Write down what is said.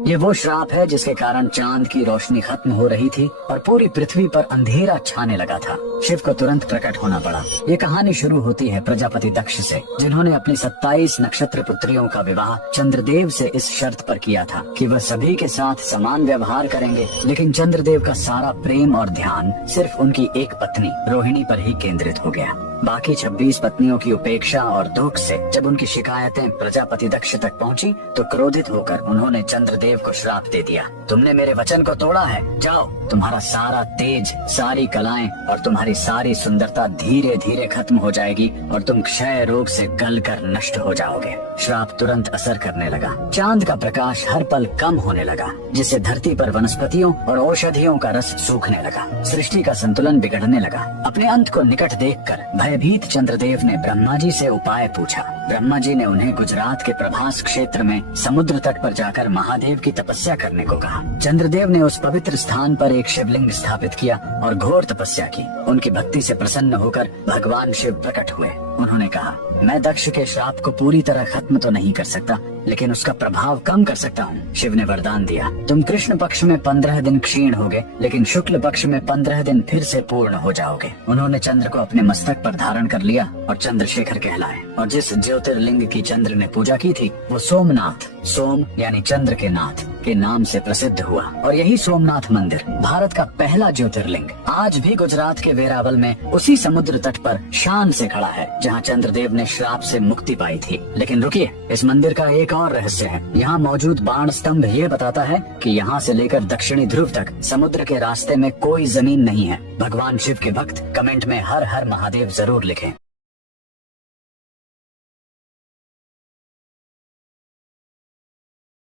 ये वो श्राप है जिसके कारण चांद की रोशनी खत्म हो रही थी और पूरी पृथ्वी पर अंधेरा छाने लगा था। शिव को तुरंत प्रकट होना पड़ा। ये कहानी शुरू होती है प्रजापति दक्ष से, जिन्होंने अपनी 27 नक्षत्र पुत्रियों का विवाह चंद्रदेव से इस शर्त पर किया था कि वह सभी के साथ समान व्यवहार करेंगे। लेकिन चंद्रदेव का सारा प्रेम और ध्यान सिर्फ उनकी एक पत्नी रोहिणी पर ही केंद्रित हो गया। बाकी 26 पत्नियों की उपेक्षा और दुख से जब उनकी शिकायतें प्रजापति दक्ष तक पहुंची, तो क्रोधित होकर उन्होंने चंद्रदेव को श्राप दे दिया। तुमने मेरे वचन को तोड़ा है, जाओ, तुम्हारा सारा तेज, सारी कलाएं और तुम्हारी सारी सुंदरता धीरे धीरे खत्म हो जाएगी और तुम क्षय रोग से गलकर नष्ट हो जाओगे। श्राप तुरंत असर करने लगा। चांद का प्रकाश हर पल कम होने लगा, जिससे धरती पर वनस्पतियों और औषधियों का रस सूखने लगा। सृष्टि का संतुलन बिगड़ने लगा। अपने अंत को निकट देखकर भयभीत चंद्रदेव ने ब्रह्मा जी से उपाय पूछा। ब्रह्मा जी ने उन्हें गुजरात के प्रभास क्षेत्र में समुद्र तट पर जाकर महादेव की तपस्या करने को कहा। चंद्रदेव ने उस पवित्र स्थान पर एक शिवलिंग स्थापित किया और घोर तपस्या की। उनकी भक्ति से प्रसन्न होकर भगवान शिव प्रकट हुए। उन्होंने कहा, मैं दक्ष के श्राप को पूरी तरह खत्म तो नहीं कर सकता, लेकिन उसका प्रभाव कम कर सकता हूँ। शिव ने वरदान दिया, तुम कृष्ण पक्ष में 15 दिन क्षीण होगे, लेकिन शुक्ल पक्ष में 15 दिन फिर से पूर्ण हो जाओगे। उन्होंने चंद्र को अपने मस्तक पर धारण कर लिया और चंद्रशेखर कहलाए। और जिस ज्योतिर्लिंग की चंद्र ने पूजा की थी, वो सोमनाथ, सोम यानी चंद्र के नाथ के नाम से प्रसिद्ध हुआ। और यही सोमनाथ मंदिर भारत का पहला ज्योतिर्लिंग आज भी गुजरात के वेरावल में उसी समुद्र तट पर शान से खड़ा है, जहाँ चंद्रदेव ने श्राप से मुक्ति पाई थी। लेकिन रुकिए, इस मंदिर का एक और रहस्य है। यहाँ मौजूद बाण स्तंभ ये बताता है कि यहाँ से लेकर दक्षिणी ध्रुव तक समुद्र के रास्ते में कोई जमीन नहीं है। भगवान शिव के भक्त कमेंट में हर हर महादेव जरूर लिखें।